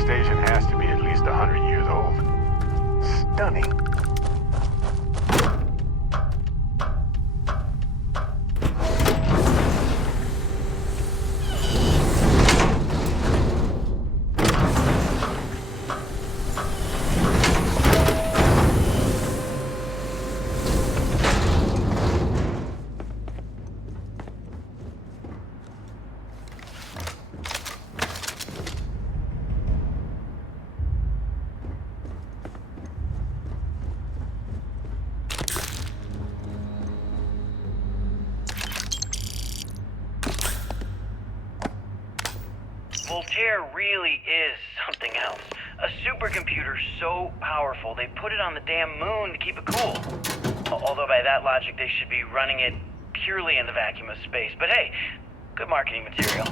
Station has to be at least 100 years old. Stunning. Voltaire really is something else. A supercomputer so powerful they put it on the damn moon to keep it cool. Although by that logic they should be running it purely in the vacuum of space. But hey, good marketing material.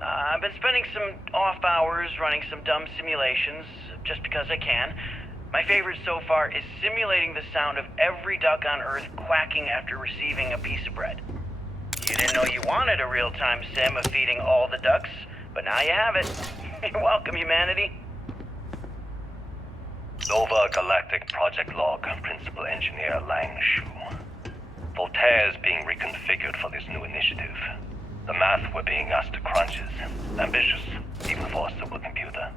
I've been spending some off hours running some dumb simulations just because I can. My favorite so far is simulating the sound of every duck on Earth quacking after receiving a piece of bread. You didn't know you wanted a real-time sim of feeding all the ducks, but now you have it. You're welcome, humanity. Nova Galactic Project Log, Principal Engineer Lang Shu. Voltaire is being reconfigured for this new initiative. The math we're being asked to crunch is ambitious, even for a supercomputer.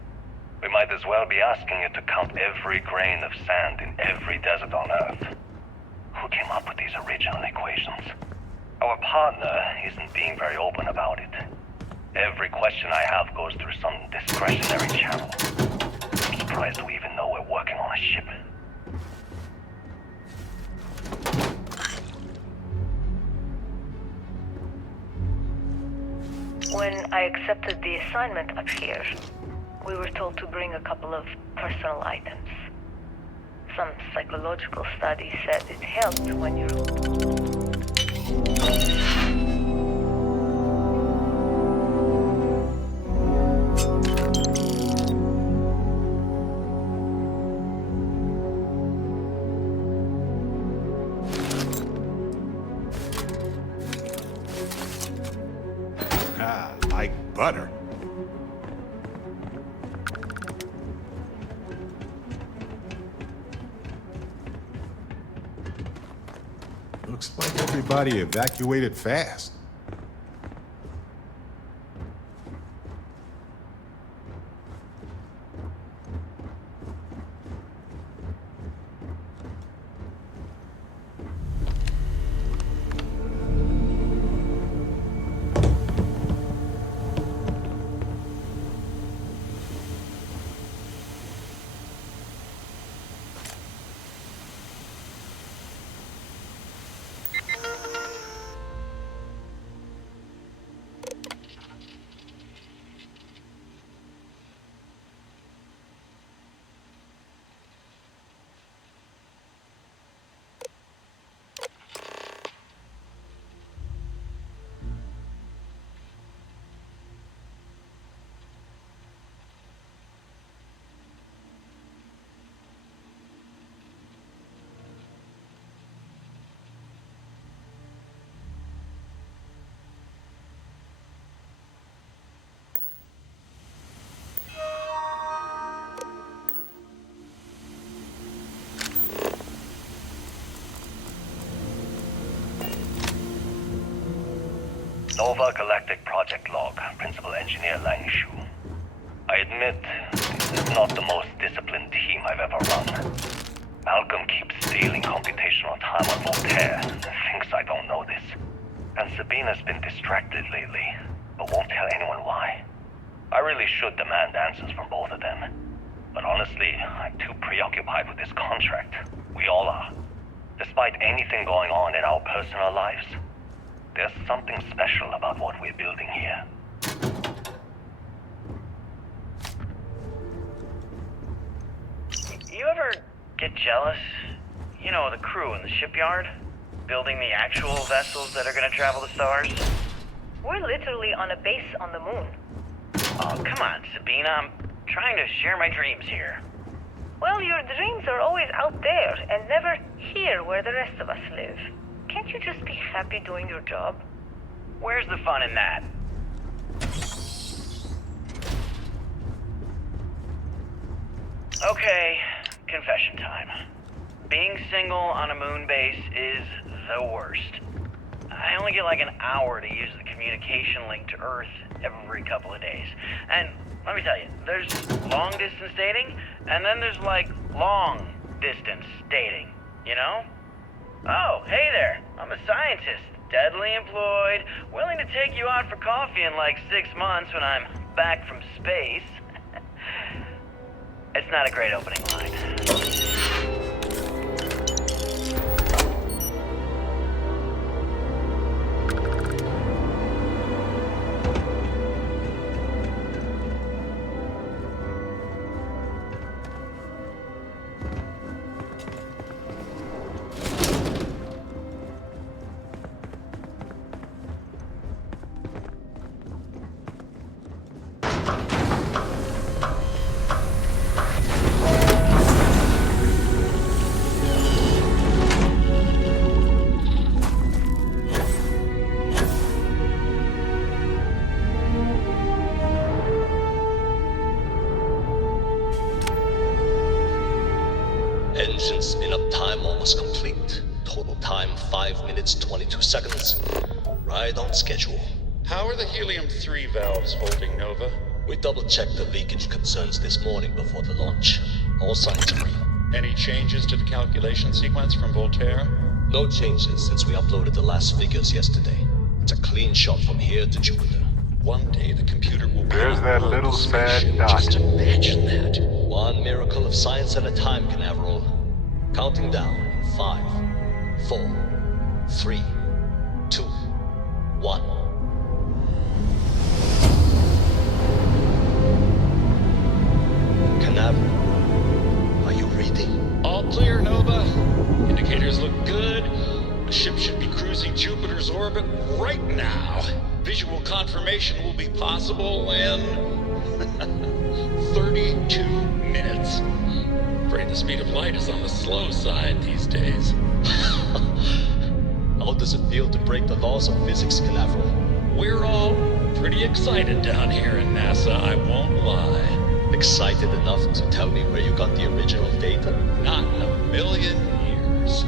We might as well be asking it to count every grain of sand in every desert on Earth. Who came up with these original equations? Our partner isn't being very open about it. Every question I have goes through some discretionary channel. I'm surprised we even know we're working on a ship. When I accepted the assignment up here, we were told to bring a couple of personal items. Some psychological study said it helped when you're... Like butter. Looks like everybody evacuated fast. Nova Galactic Project Log, Principal Engineer Lang Shu. I admit, this is not the most disciplined team I've ever run. Malcolm keeps stealing computational time on Voltaire and thinks I don't know this. And Sabina's been distracted lately, but won't tell anyone why. I really should demand answers from both of them. But honestly, I'm too preoccupied with this contract. We all are. Despite anything going on in our personal lives, there's something special about what we're building here. You ever get jealous? You know, the crew in the shipyard? Building the actual vessels that are gonna travel the stars? We're literally on a base on the moon. Oh, come on, Sabina. I'm trying to share my dreams here. Well, your dreams are always out there and never here where the rest of us live. Can't you just be happy doing your job? Where's the fun in that? Okay, confession time. Being single on a moon base is the worst. I only get like an hour to use the communication link to Earth every couple of days. And let me tell you, there's long distance dating, and then there's like long distance dating, you know? Oh, hey there, I'm a scientist, deadly employed, willing to take you out for coffee in like 6 months when I'm back from space. It's not a great opening line. Engine spin-up time almost complete. Total time 5 minutes 22 seconds. Right on schedule. How are the helium-3 valves holding, Nova? We double-checked the leakage concerns this morning before the launch. All signs green. Any changes to the calculation sequence from Voltaire? No changes since we uploaded the last figures yesterday. It's a clean shot from here to Jupiter. One day the computer will be There's on that board little the sad spaceship. dot. Just imagine that. One miracle of science at a time, Canaveral. Counting down in 5, 4, 3, 2, 1. Canaveral, are you reading? All clear, Nova. Indicators look good. The ship should be cruising Jupiter's orbit right now. Visual confirmation will be possible in 32 minutes. Afraid the speed of light is on the slow side these days. How does it feel to break the laws of physics, Canaveral? We're all pretty excited down here in NASA, I won't lie. Excited enough to tell me where you got the original data? Not in a million years.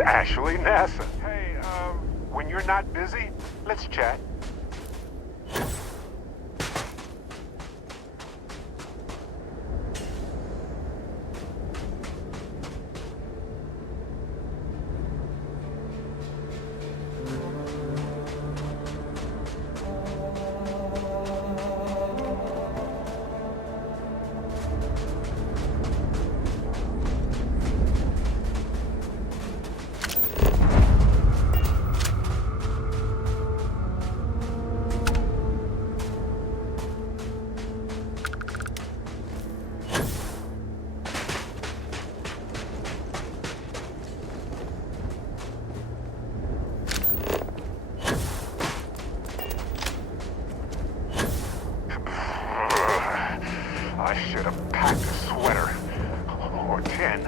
It's actually NASA. Hey, when you're not busy, let's chat. I should have packed a sweater. Or 10.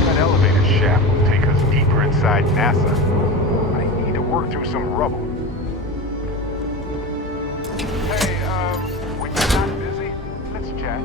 That elevator shaft will take us deeper inside NASA. I need to work through some rubble. Hey, when you're not busy, let's chat.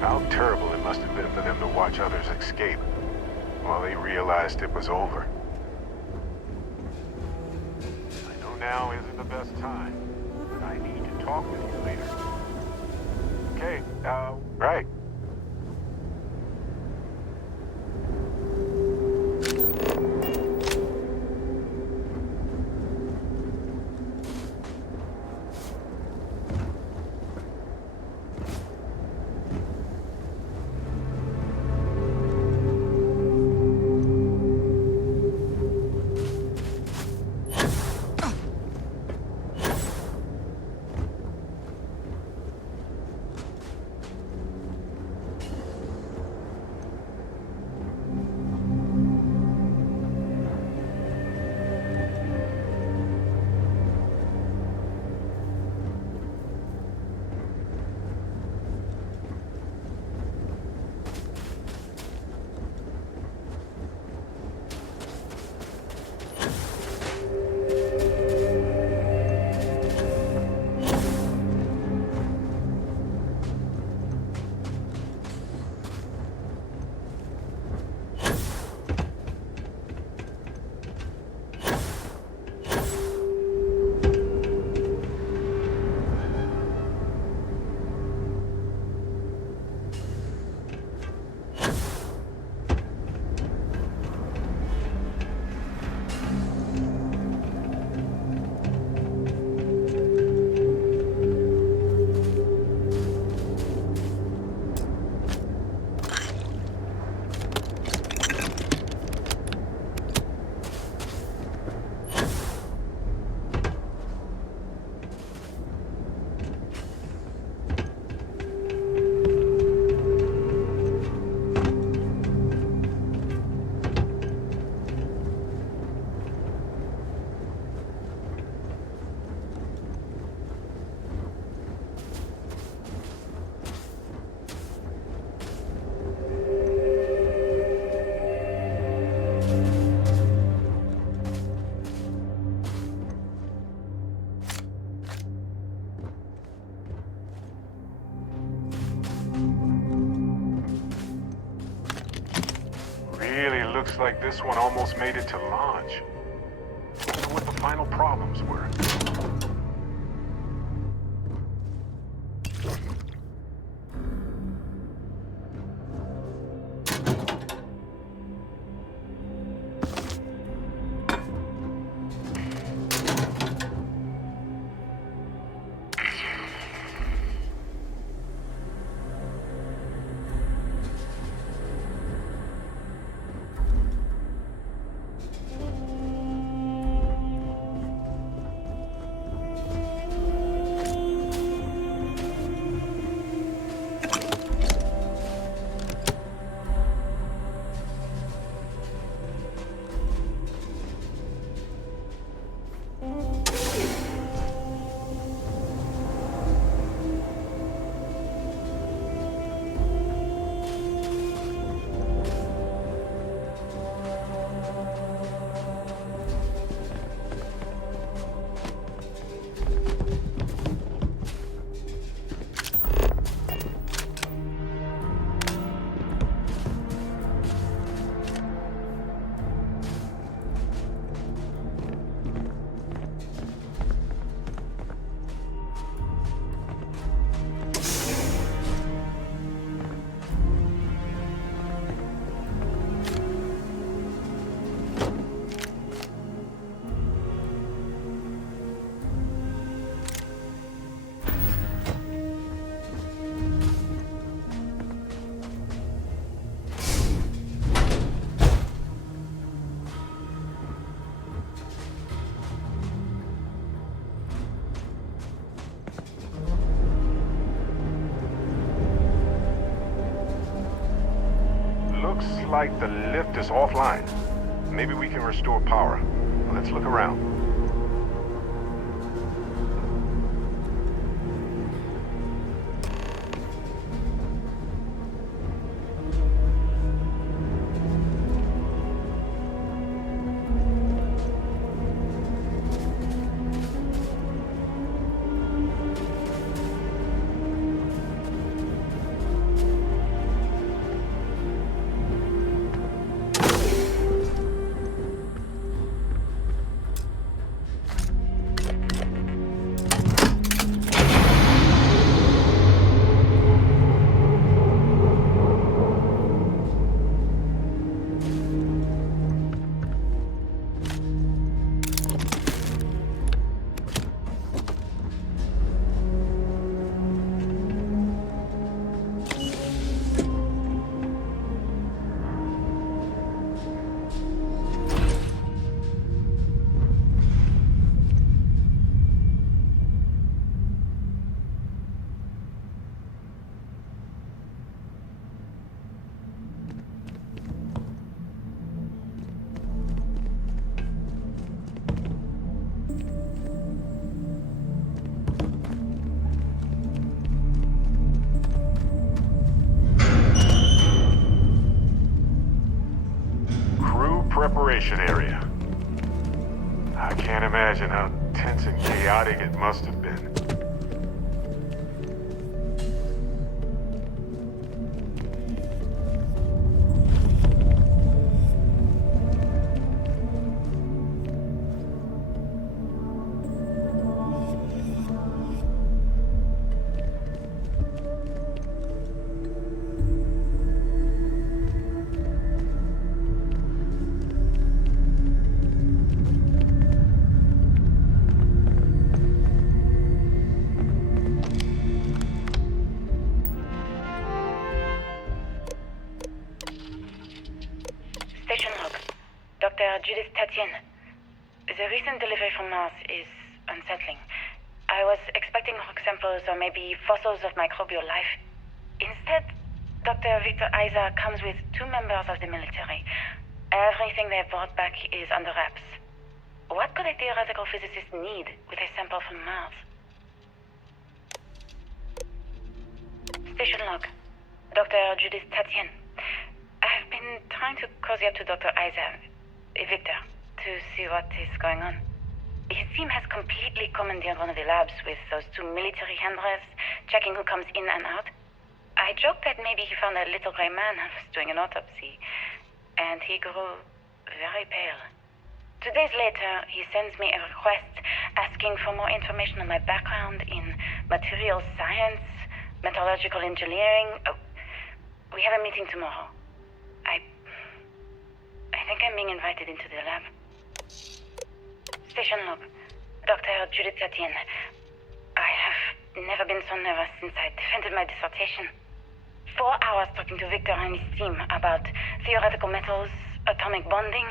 How terrible it must have been for them to watch others escape while they realized it was over. I know now isn't the best time, but I need to talk with you later. Okay, right. Really looks like this one almost made it to launch. Wonder what the final problems were. Looks like the lift is offline. Maybe we can restore power. Let's look around. Preparation area. I can't imagine how tense and chaotic it must have been. Judith Tatian. The recent delivery from Mars is unsettling. I was expecting rock samples or maybe fossils of microbial life. Instead, Dr. Victor Isa comes with 2 members of the military. Everything they brought back is under wraps. What could a theoretical physicist need with a sample from Mars? Station log. Dr. Judith Tatian. I've been trying to cozy up to Dr. Isa, Victor, to see what is going on. His team has completely commandeered one of the labs with those 2 military handlers, checking who comes in and out. I joked that maybe he found a little gray man and was doing an autopsy. and he grew very pale. 2 days later, he sends me a request asking for more information on my background in materials science, metallurgical engineering. Oh, we have a meeting tomorrow. I think I'm being invited into the lab. Station log. Dr. Judith Satien. I have never been so nervous since I defended my dissertation. 4 hours talking to Victor and his team about theoretical metals, atomic bonding,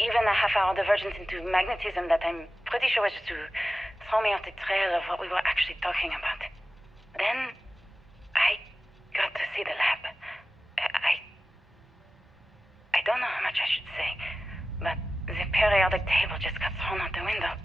even a half-hour divergence into magnetism that I'm pretty sure was just to throw me off the trail of what we were actually talking about. Then, I got to see the lab. I don't know how much I should say, but the periodic table just got thrown out the window.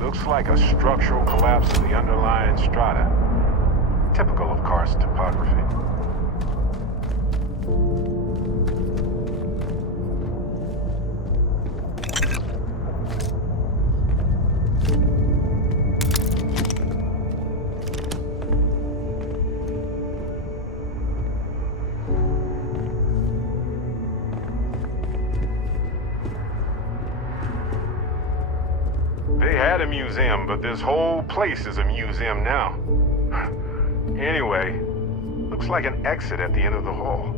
Looks like a structural collapse of the underlying strata. Typical of karst topography. They had a museum, but this whole place is a museum now. Anyway, looks like an exit at the end of the hall.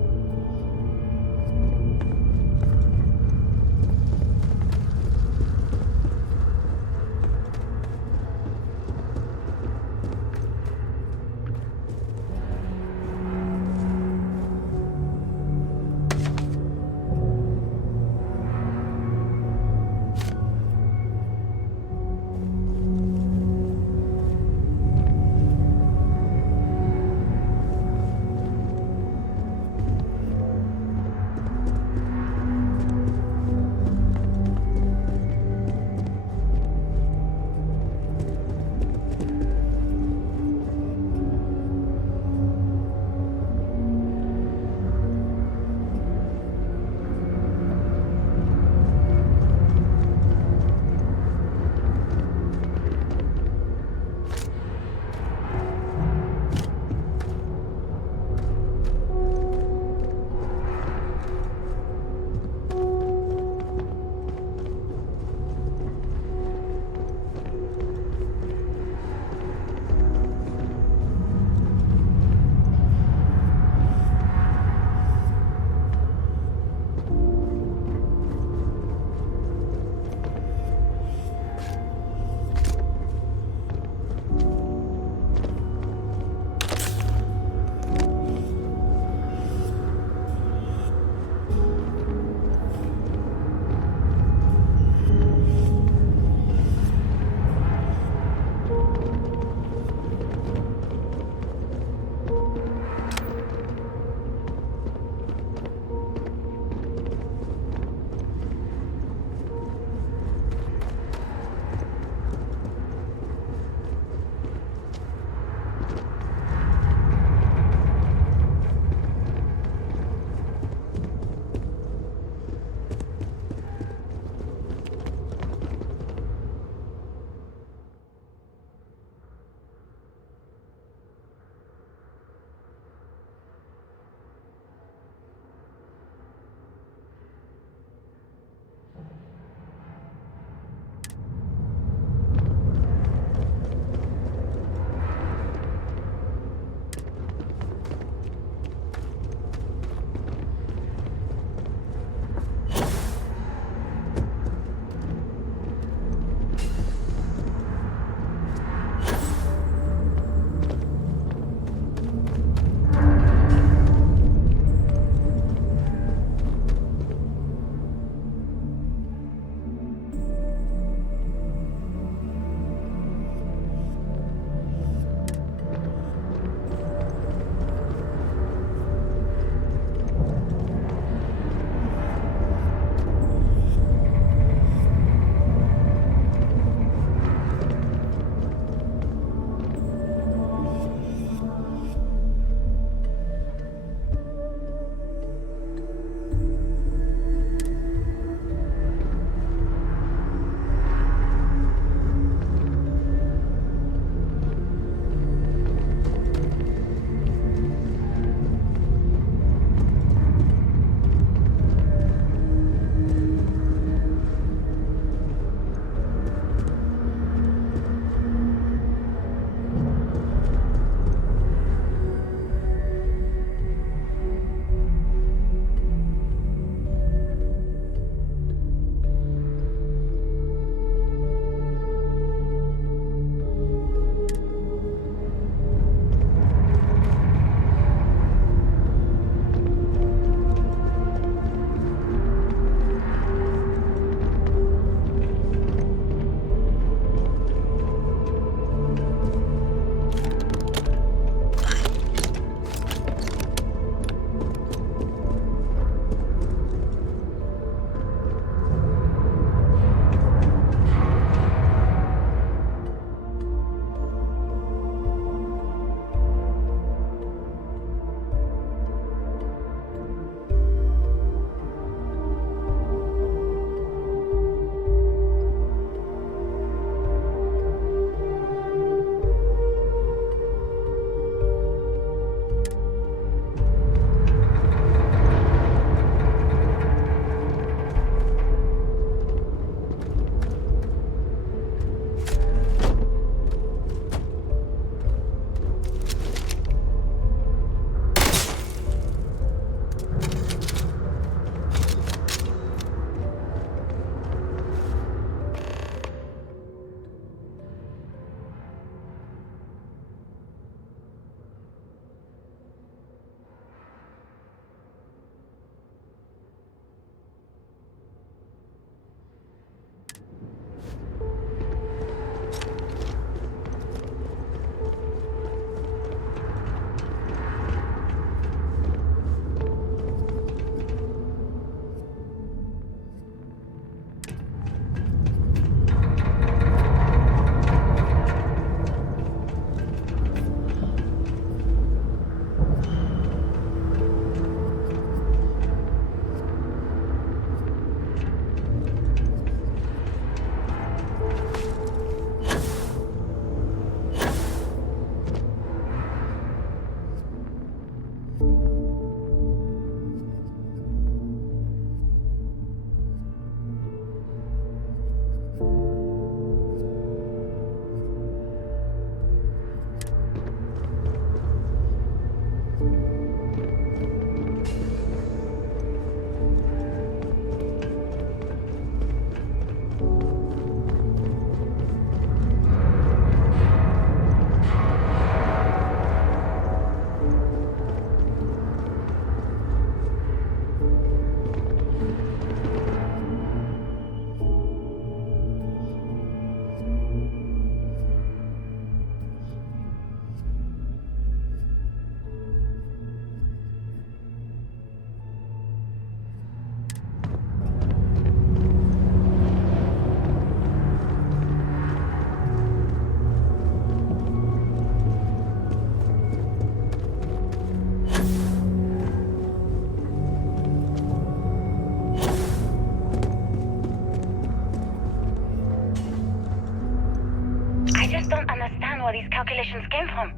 calculations came from.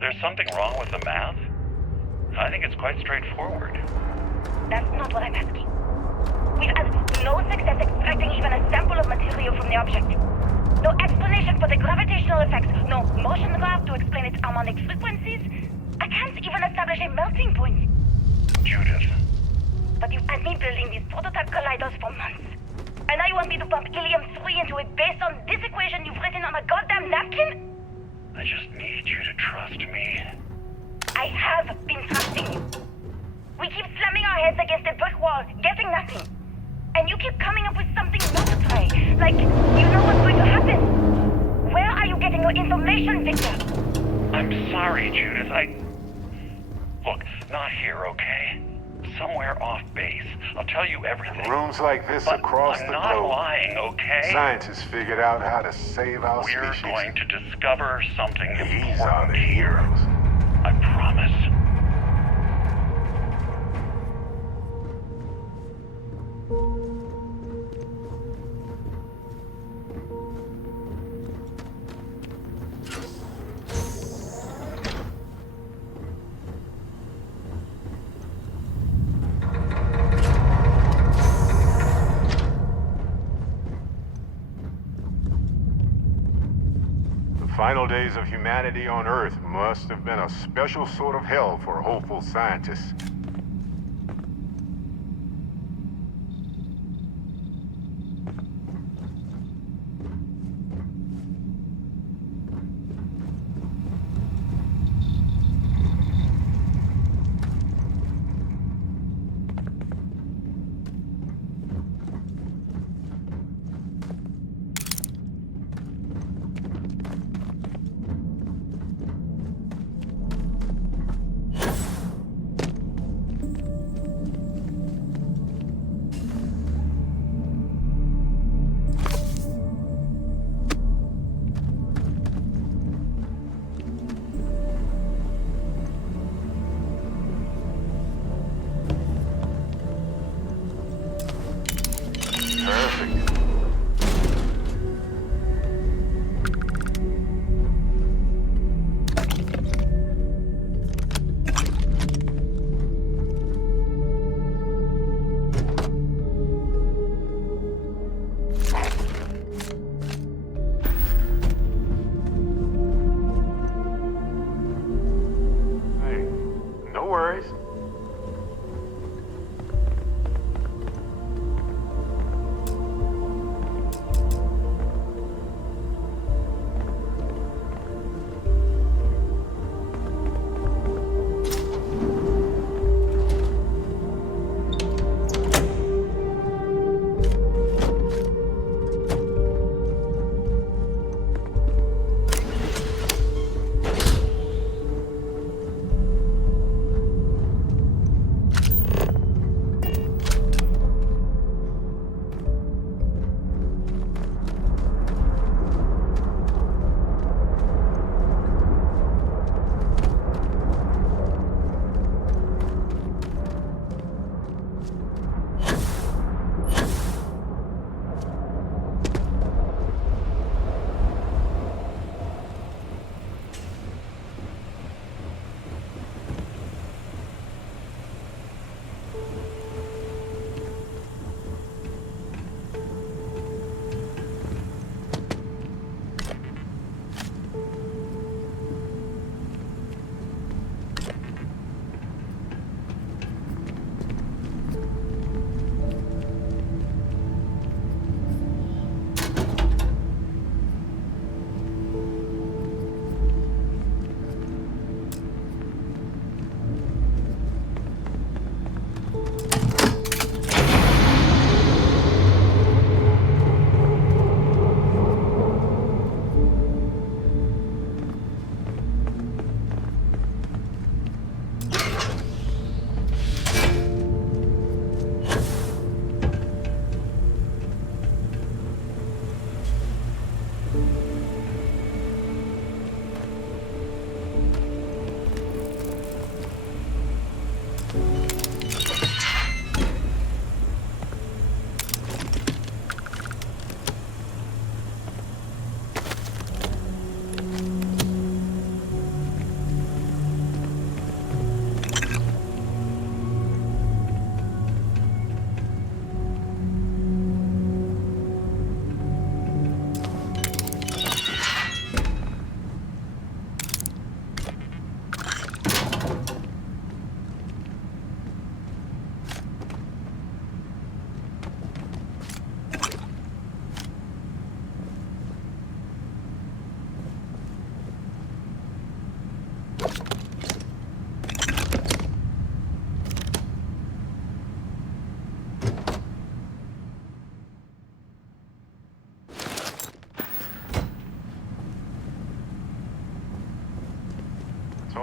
There's something wrong with the math? I think it's quite straightforward. That's not what I'm asking. We've had no success extracting even a sample of material from the object. No explanation for the gravitational effects, no motion graph to explain its harmonic frequencies. I can't even establish a melting point. Judith. But you've had me building these prototype colliders for months. And now you want me to pump helium-3 into it based on this equation you've written on a goddamn napkin? I just need you to trust me. I have been trusting you. We keep slamming our heads against a brick wall, getting nothing. And you keep coming up with something new to try. Like, you know what's going to happen. Where are you getting your information, Victor? I'm sorry, Judith. Look, not here, okay? Somewhere off base. I'll tell you everything. Rooms like this But across I'm the not globe. lying, okay? Scientists figured out how to save our We're species. going to discover something These are important the here. heroes. I promise. The final days of humanity on Earth must have been a special sort of hell for hopeful scientists. Perfect. Hey, no worries.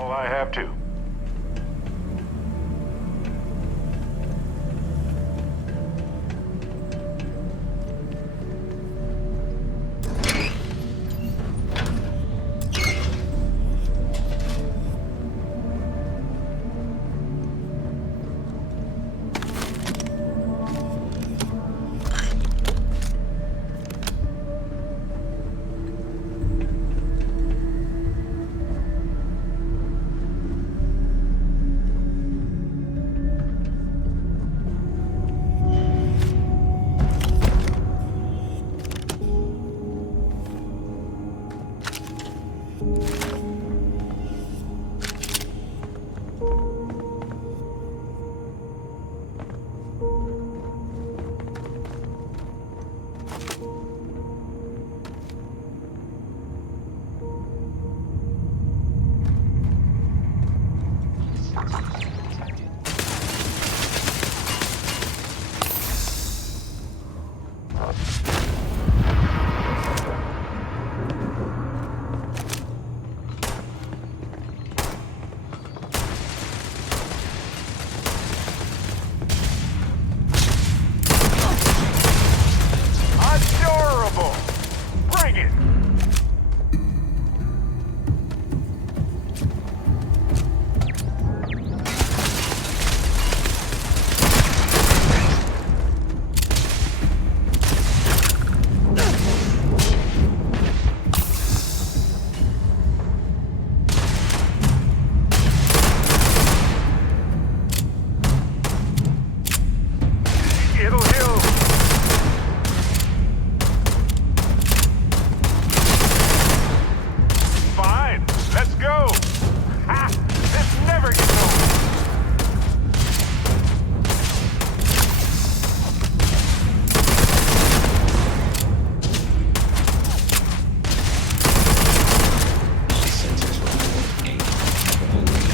all I have too. Adorable! Bring it! It'll heal. Fine, let's go. Ha! This never gets old.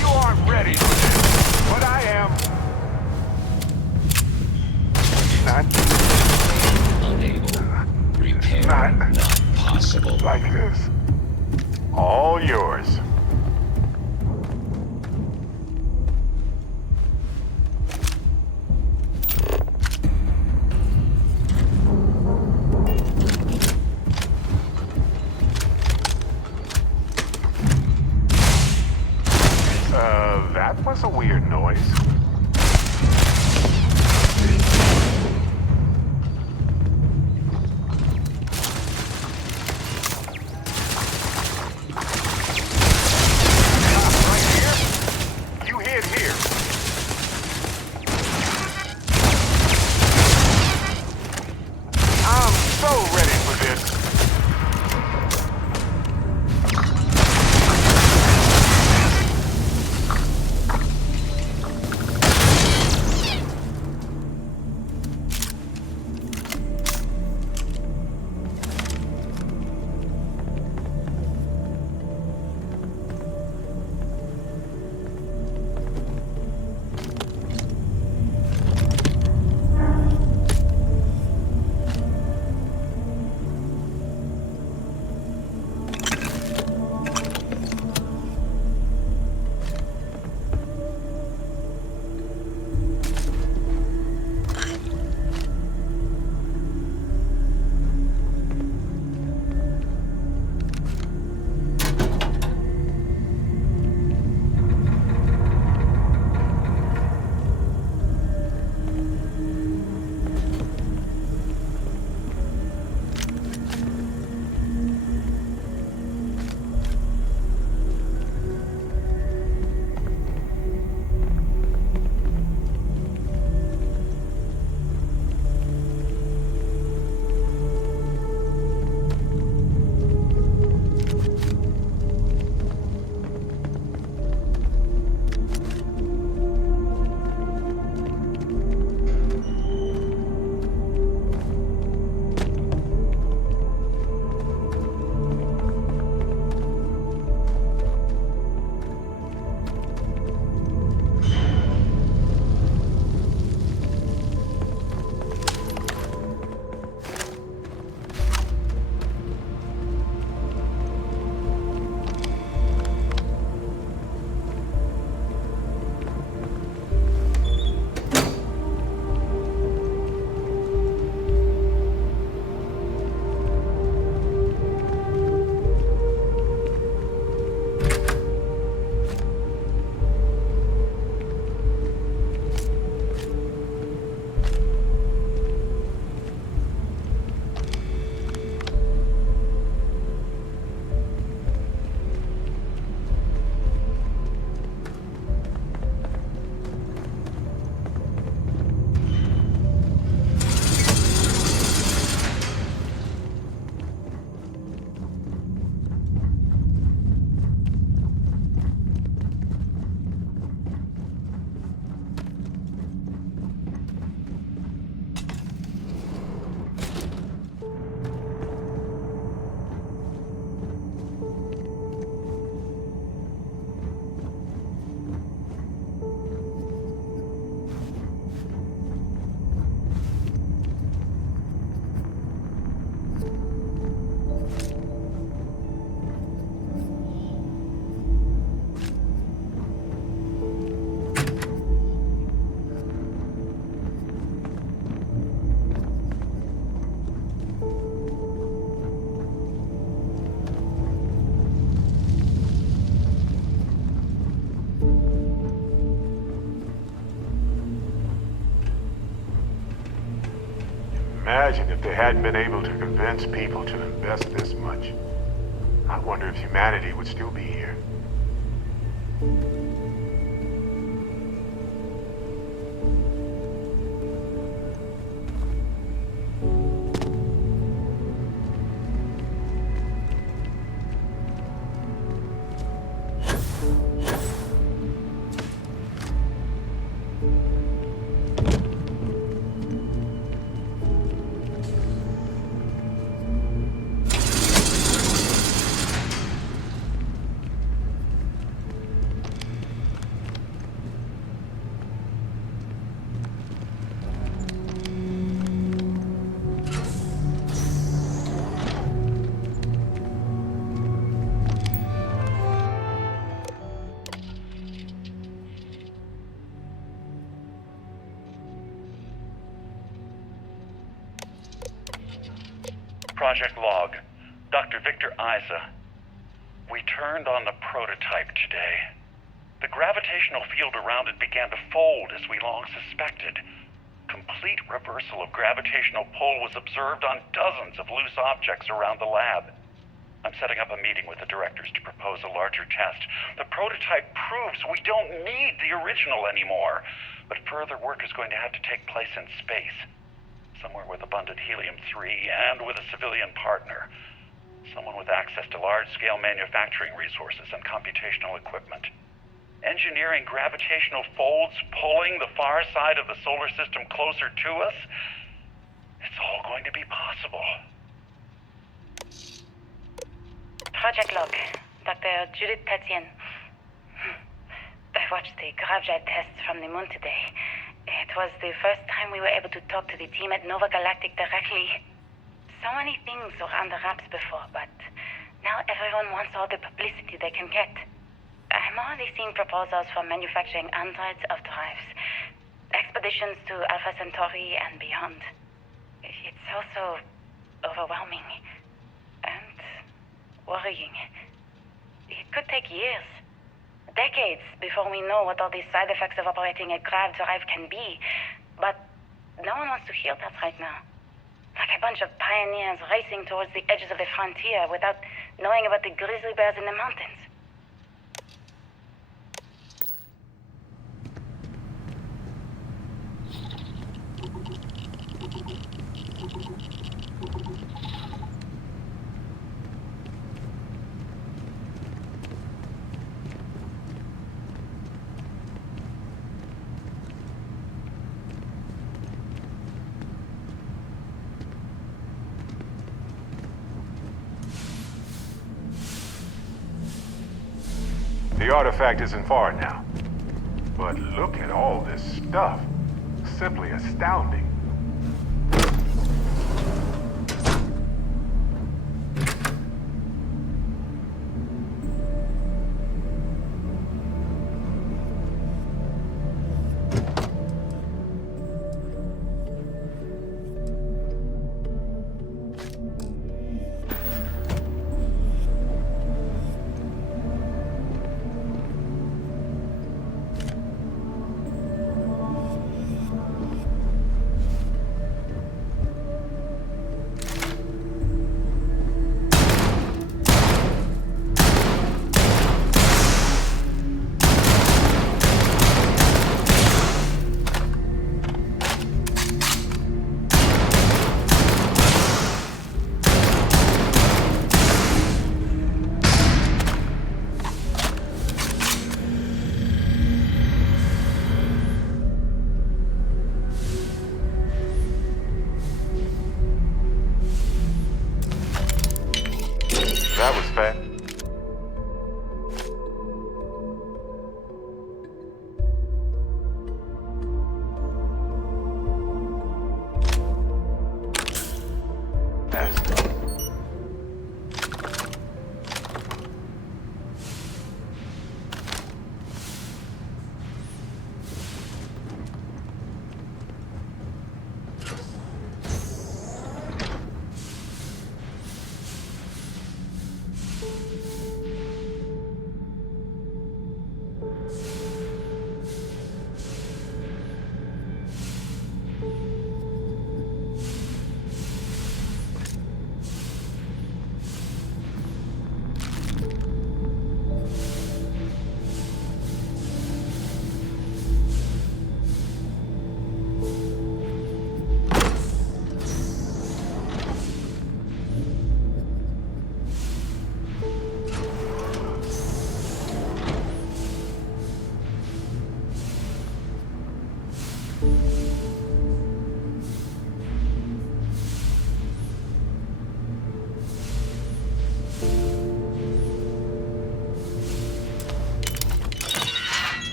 You aren't ready for this, but I am. Not Unable. Repair Not- not possible. like this. All yours. That was a weird noise. Right here? You hid here. I'm so ready for this. Imagine if they hadn't been able to convince people to invest this much. I wonder if humanity would still be here. Project Log. Dr. Victor Isa. We turned on the prototype today. The gravitational field around it began to fold as we long suspected. Complete reversal of gravitational pull was observed on dozens of loose objects around the lab. I'm setting up a meeting with the directors to propose a larger test. The prototype proves we don't need the original anymore, but further work is going to have to take place in space. Somewhere with abundant helium-3 and with a civilian partner. Someone with access to large-scale manufacturing resources and computational equipment. Engineering gravitational folds pulling the far side of the solar system closer to us? It's all going to be possible. Project Log, Dr. Judith Tatien. I watched the gravjet tests from the moon today. It was the first time we were able to talk to the team at Nova Galactic directly. So many things were under wraps before, but now everyone wants all the publicity they can get. I'm already seeing proposals for manufacturing androids of drives, expeditions to Alpha Centauri and beyond. It's also overwhelming and worrying. It could take years. Decades before we know what all the side effects of operating a grav drive can be. But no one wants to hear that right now. Like a bunch of pioneers racing towards the edges of the frontier without knowing about the grizzly bears in the mountains. The artifact isn't far now. But look at all this stuff. Simply astounding.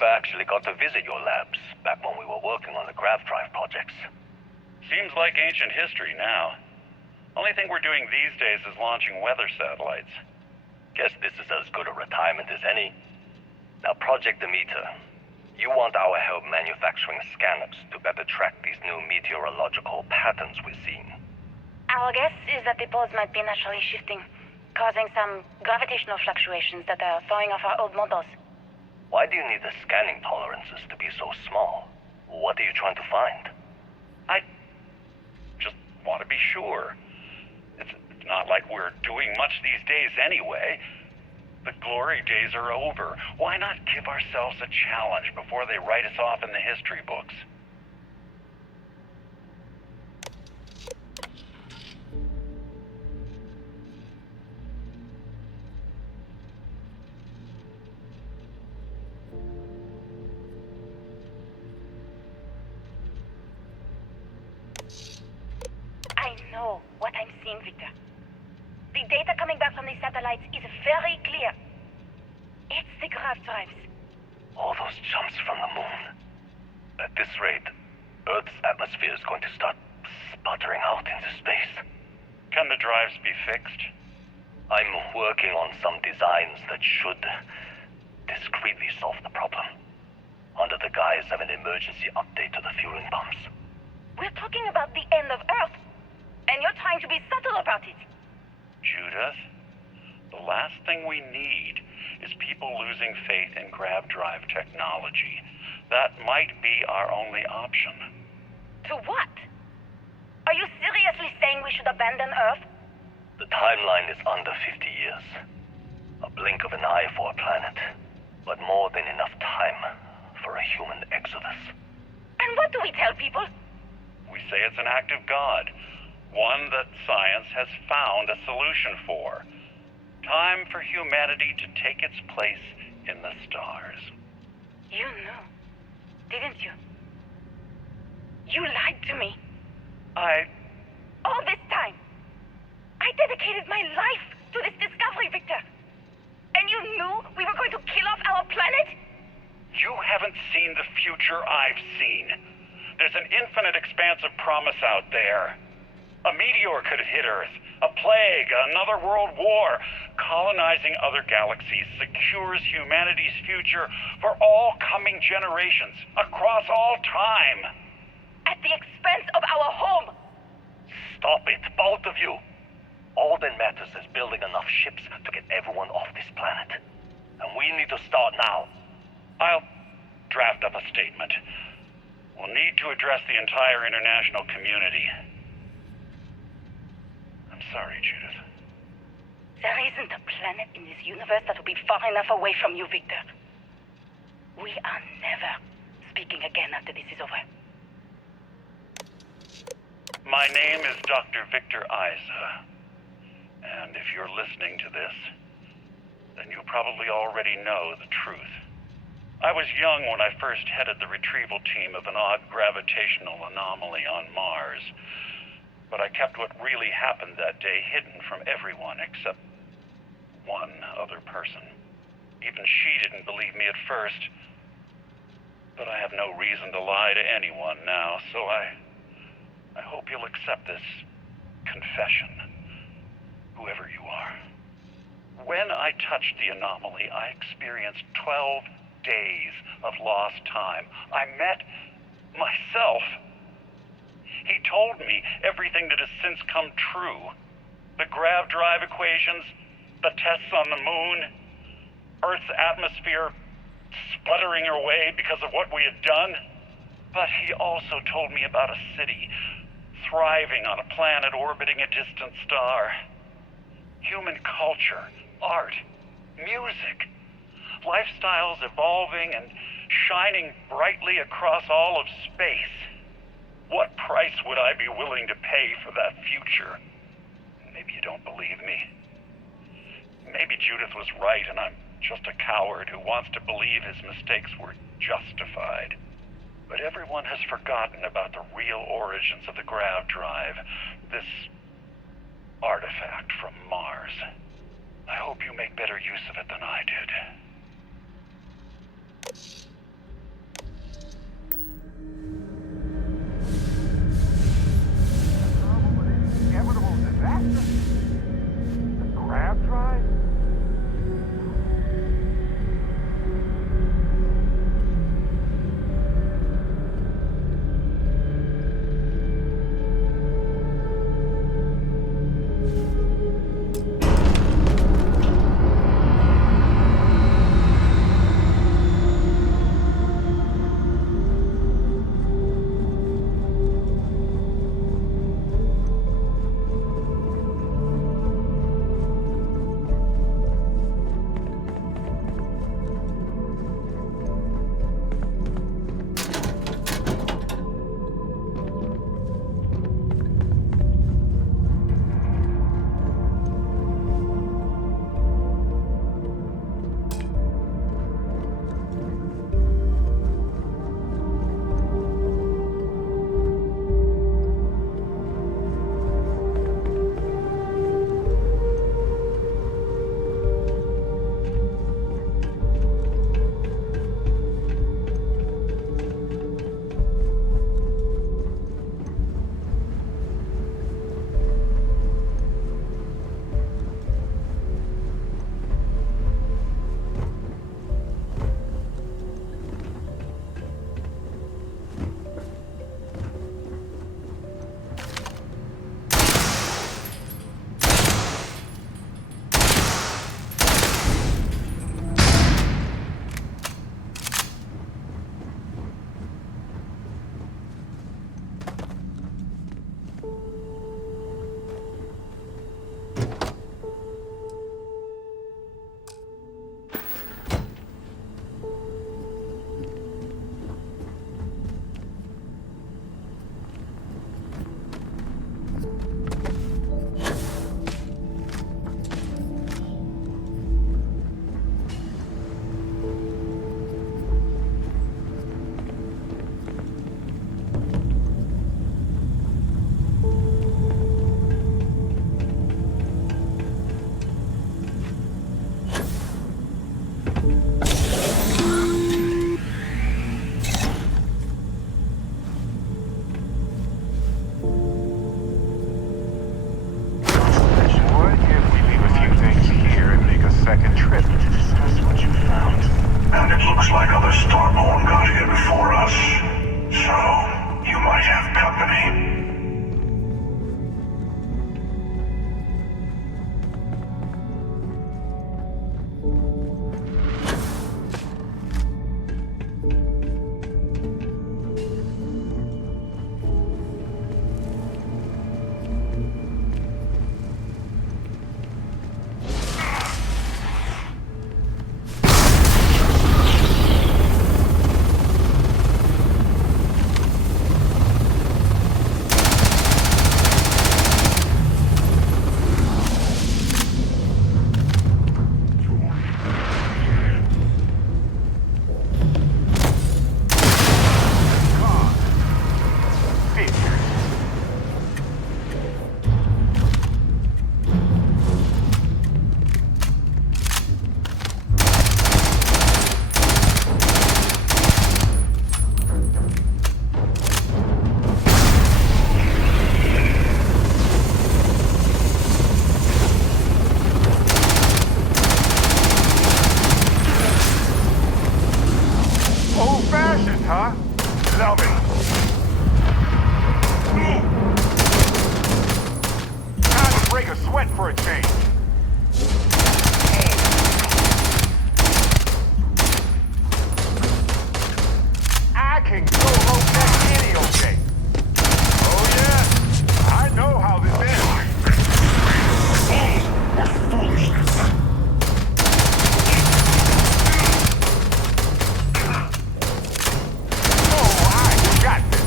never actually got to visit your labs back when we were working on the grav drive projects. Seems like ancient history now. Only thing we're doing these days is launching weather satellites. Guess this is as good a retirement as any. Now, Project Demeter, you want our help manufacturing scanners to better track these new meteorological patterns we're seeing. Our guess is that the poles might be naturally shifting, causing some gravitational fluctuations that are throwing off our old models. Why do you need the scanning tolerances to be so small? What are you trying to find? I just want to be sure. It's not like we're doing much these days anyway. The glory days are over. Why not give ourselves a challenge before they write us off in the history books? I know what I'm seeing, Victor. The data coming back from the satellites is very clear. It's the grav drives. All those jumps from the moon. At this rate, Earth's atmosphere is going to start sputtering out into space. Can the drives be fixed? I'm working on some designs that should discreetly solve the problem, under the guise of an emergency update to the fueling pumps. We're talking about the end of Earth, and you're trying to be subtle about it. Judith, the last thing we need is people losing faith in grav drive technology. That might be our only option. To what? Are you seriously saying we should abandon Earth? The timeline is under 50 years. A blink of an eye for a planet, but more than enough time for a human exodus. And what do we tell people? We say it's an act of God, one that science has found a solution for. Time for humanity to take its place in the stars. You knew, didn't you? You lied to me. All this time, I dedicated my life to this discovery, Victor. And you knew we were going to kill off our planet? You haven't seen the future I've seen. There's an infinite expanse of promise out there. A meteor could hit Earth, a plague, another world war. Colonizing other galaxies secures humanity's future for all coming generations, across all time. At the expense of our home. Stop it, both of you. All that matters is building enough ships to get everyone off this planet. And we need to start now. I'll draft up a statement. We'll need to address the entire international community. I'm sorry, Judith. There isn't a planet in this universe that will be far enough away from you, Victor. We are never speaking again after this is over. My name is Dr. Victor Isa. And if you're listening to this, then you probably already know the truth. I was young when I first headed the retrieval team of an odd gravitational anomaly on Mars. But I kept what really happened that day hidden from everyone except one other person. Even she didn't believe me at first. But I have no reason to lie to anyone now, so I hope you'll accept this confession, whoever you are. When I touched the anomaly, I experienced 12 days of lost time. I met myself. He told me everything that has since come true. The grav drive equations, the tests on the moon, Earth's atmosphere sputtering away because of what we had done. But he also told me about a city thriving on a planet orbiting a distant star. Human culture, art, music, lifestyles evolving and shining brightly across all of space. What price would I be willing to pay for that future? Maybe you don't believe me. Maybe Judith was right and I'm just a coward who wants to believe his mistakes were justified. But everyone has forgotten about the real origins of the grav drive, this artifact from Mars. I hope you make better use of it than I did. Inevitable disaster? The grav drive? moving! Time to break a sweat for a change. I can go rotate any okay. Oh yeah, I know how this ends. Oh, I got this.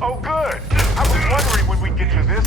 Oh good. I was wondering when we'd get to this.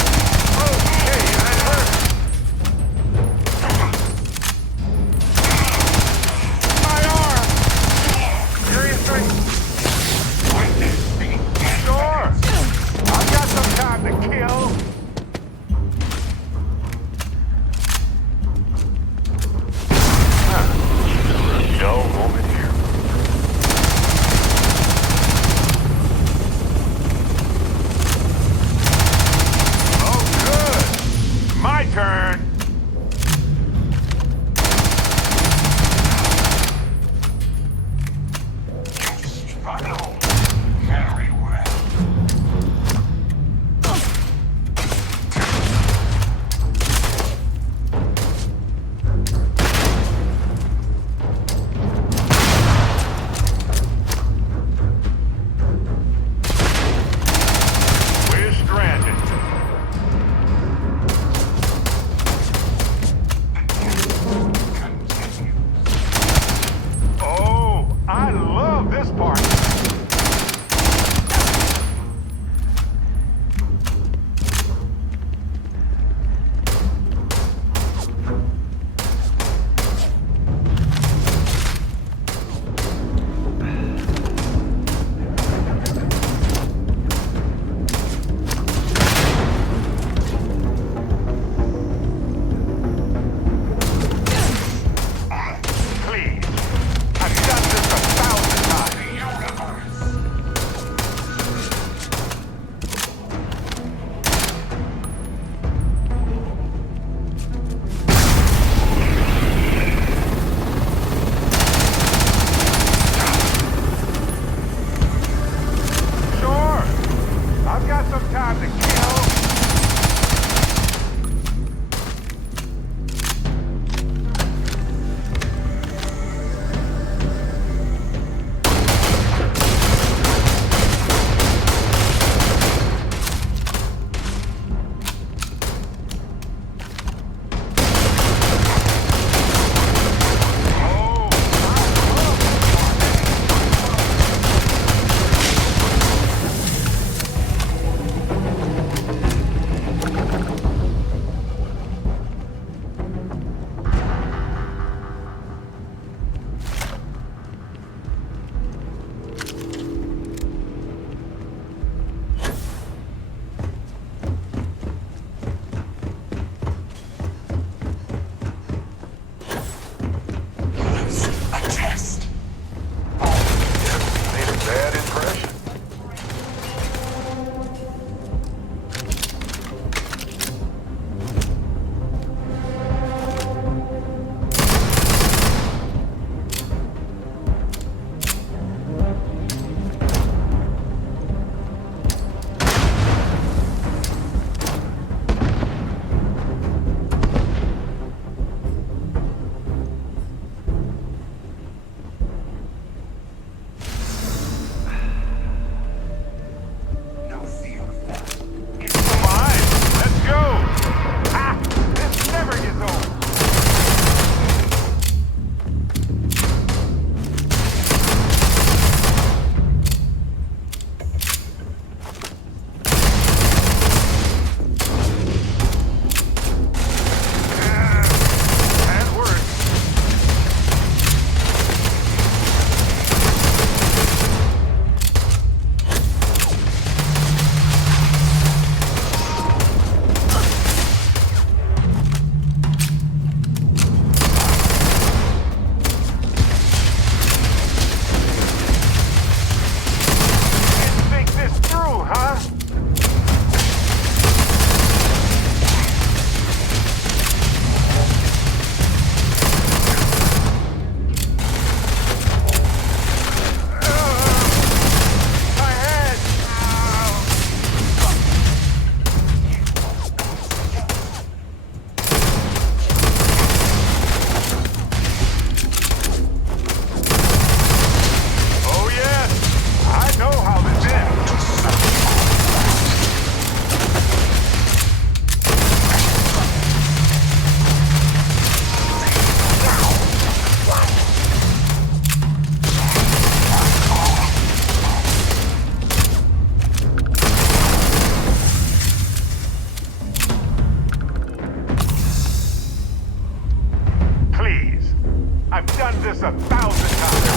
this 1,000 times.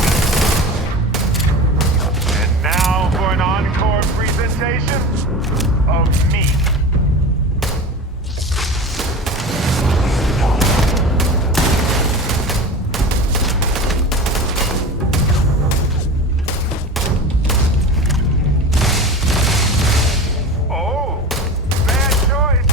And now for an encore presentation of me. Oh, bad choice.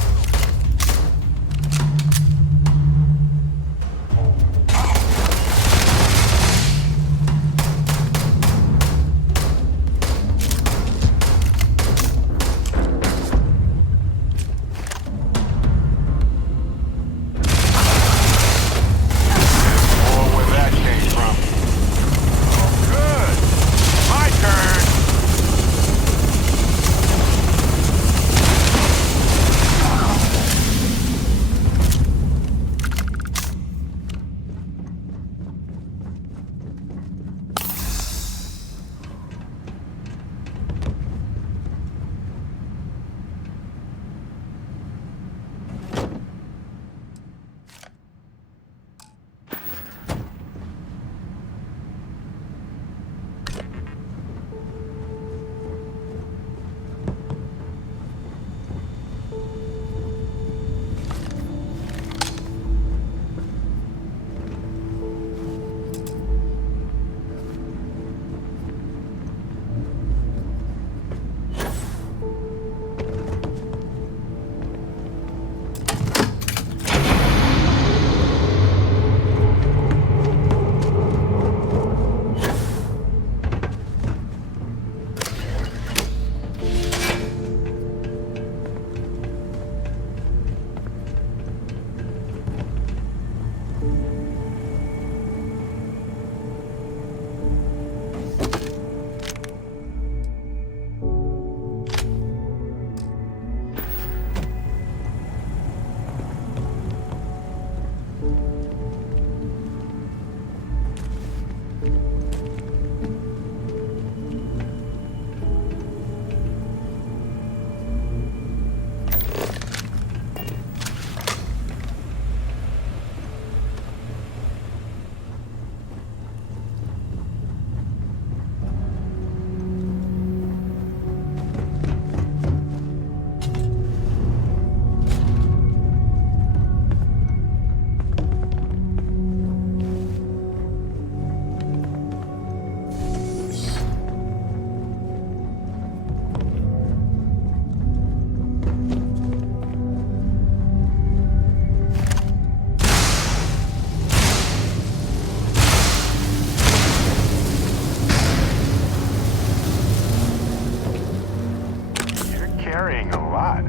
Carrying a lot.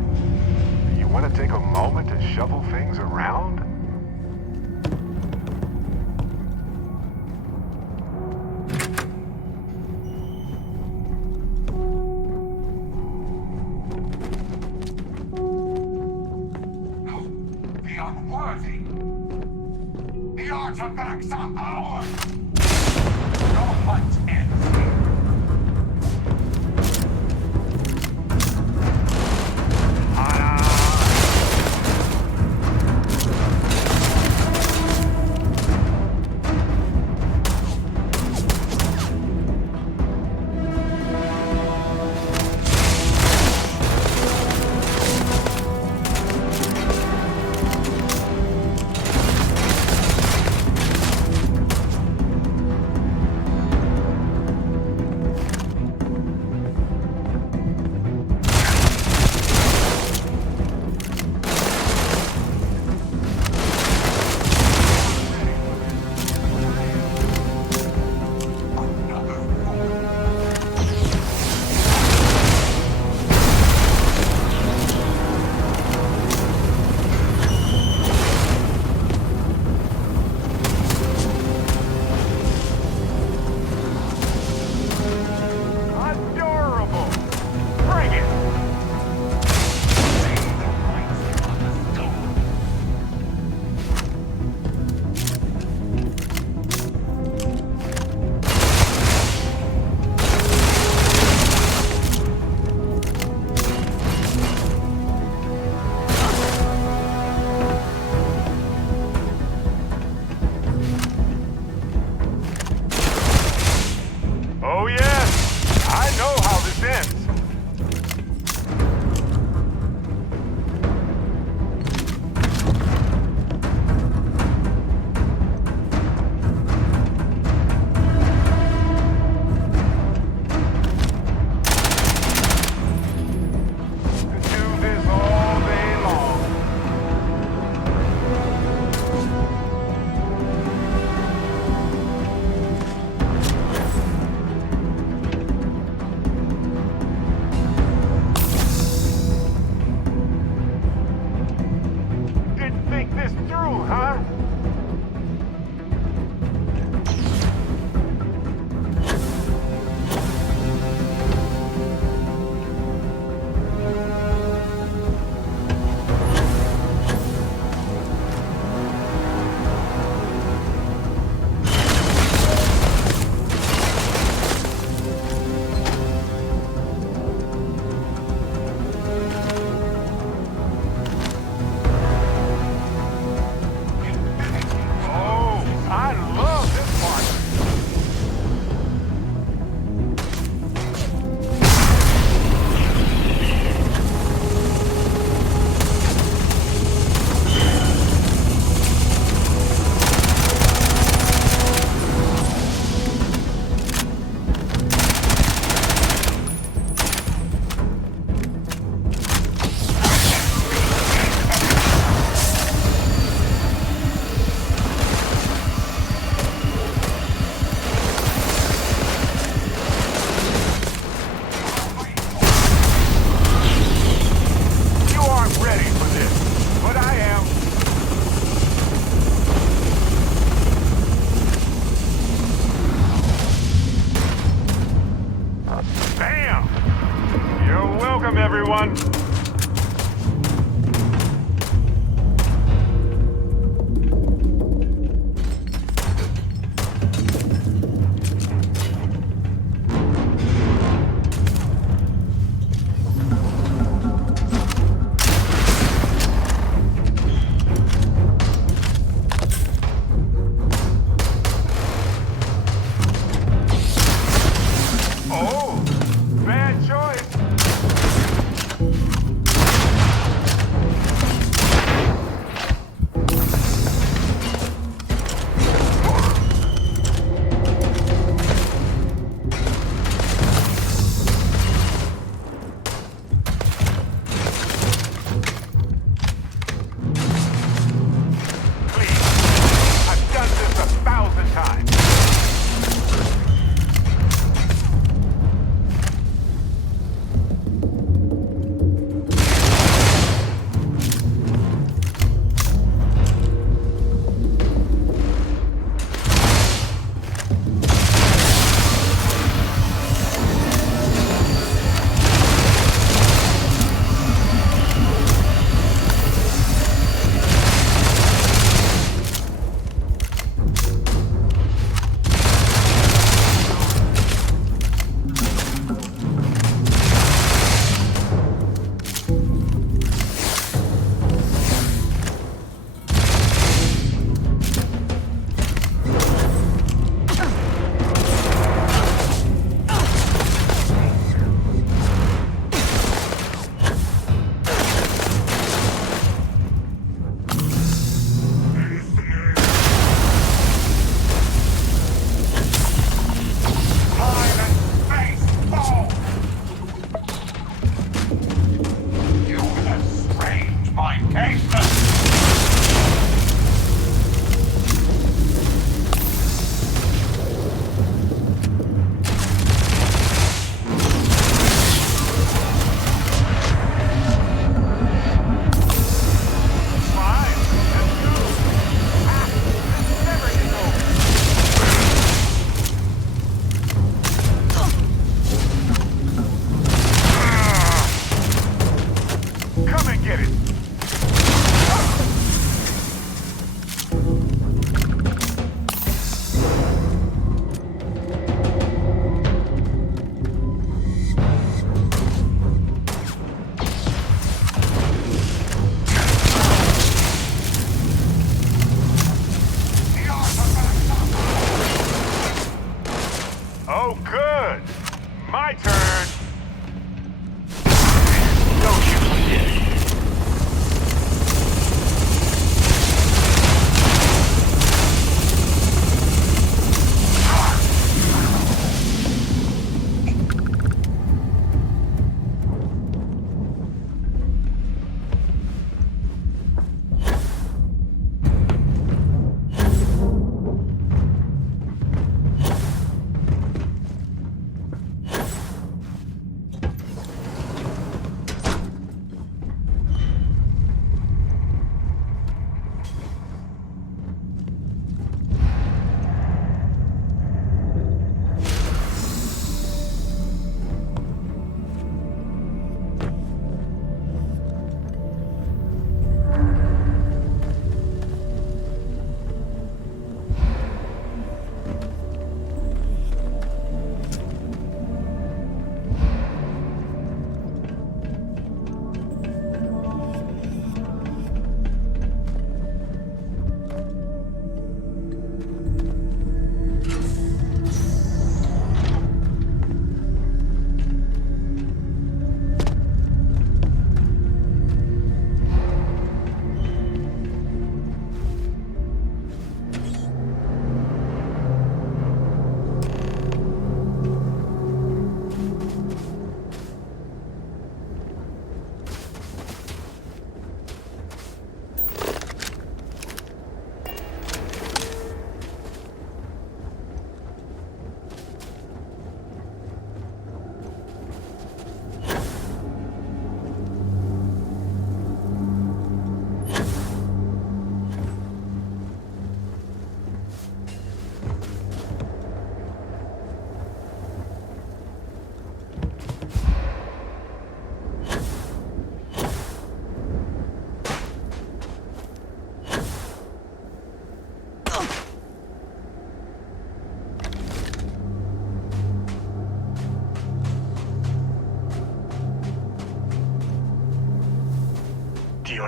You want to take a moment to shuffle things around? The unworthy. The artifacts are ours. Your hunt ends here.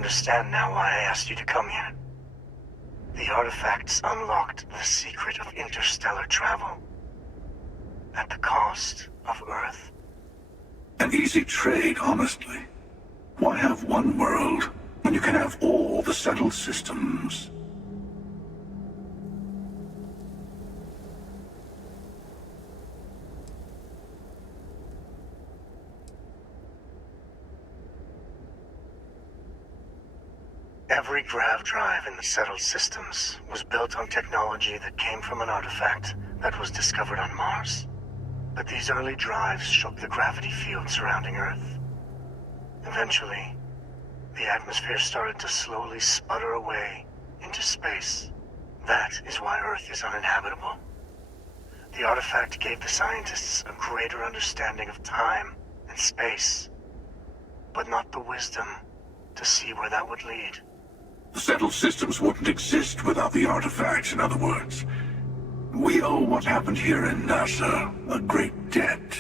understand now why I asked you to come here. The artifacts unlocked the secret of interstellar travel. At the cost of Earth. An easy trade, honestly. Why have one world when you can have all the settled systems? Every grav drive in the settled systems was built on technology that came from an artifact that was discovered on Mars. But these early drives shook the gravity field surrounding Earth. Eventually, the atmosphere started to slowly sputter away into space. That is why Earth is uninhabitable. The artifact gave the scientists a greater understanding of time and space, but not the wisdom to see where that would lead. The settled systems wouldn't exist without the artifacts, in other words. We owe what happened here in NASA a great debt.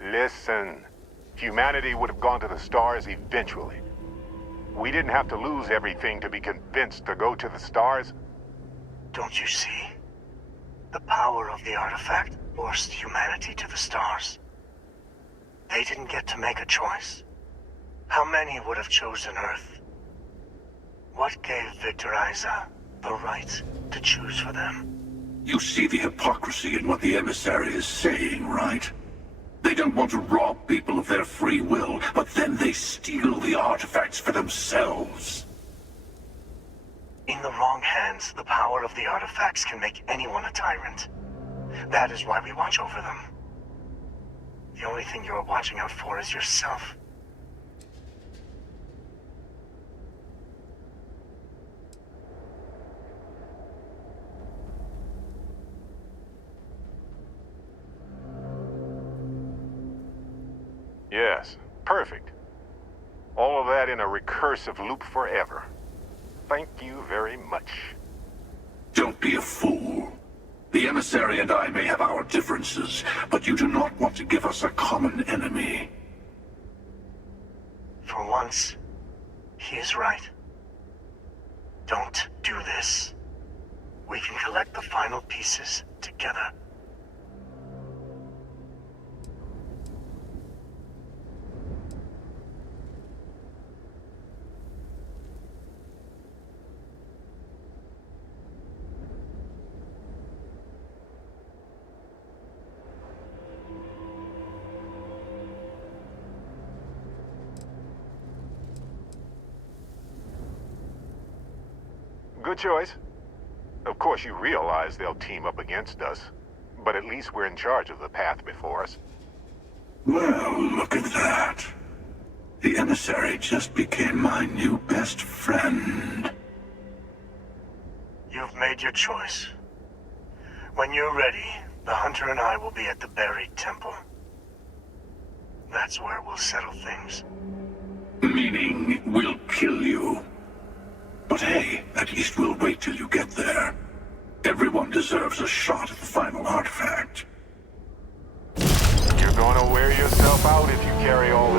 Listen, humanity would have gone to the stars eventually. We didn't have to lose everything to be convinced to go to the stars. Don't you see? The power of the artifact forced humanity to the stars. They didn't get to make a choice. How many would have chosen Earth? What gave Victor Isa the right to choose for them? You see the hypocrisy in what the emissary is saying, right? They don't want to rob people of their free will, but then they steal the artifacts for themselves. In the wrong hands, the power of the artifacts can make anyone a tyrant. That is why we watch over them. The only thing you're watching out for is yourself. Yes, perfect. All of that in a recursive loop forever. Thank you very much. Don't be a fool. The emissary and I may have our differences, but you do not want to give us a common enemy. For once, he is right. Don't do this. We can collect the final pieces together. Good choice. Of course, you realize they'll team up against us, but at least we're in charge of the path before us. Well, look at that. The emissary just became my new best friend. You've made your choice. When you're ready, the hunter and I will be at the buried temple. That's where we'll settle things. Meaning, we'll kill you. But hey, at least we'll wait till you get there. Everyone deserves a shot at the final artifact. You're gonna wear yourself out if you carry all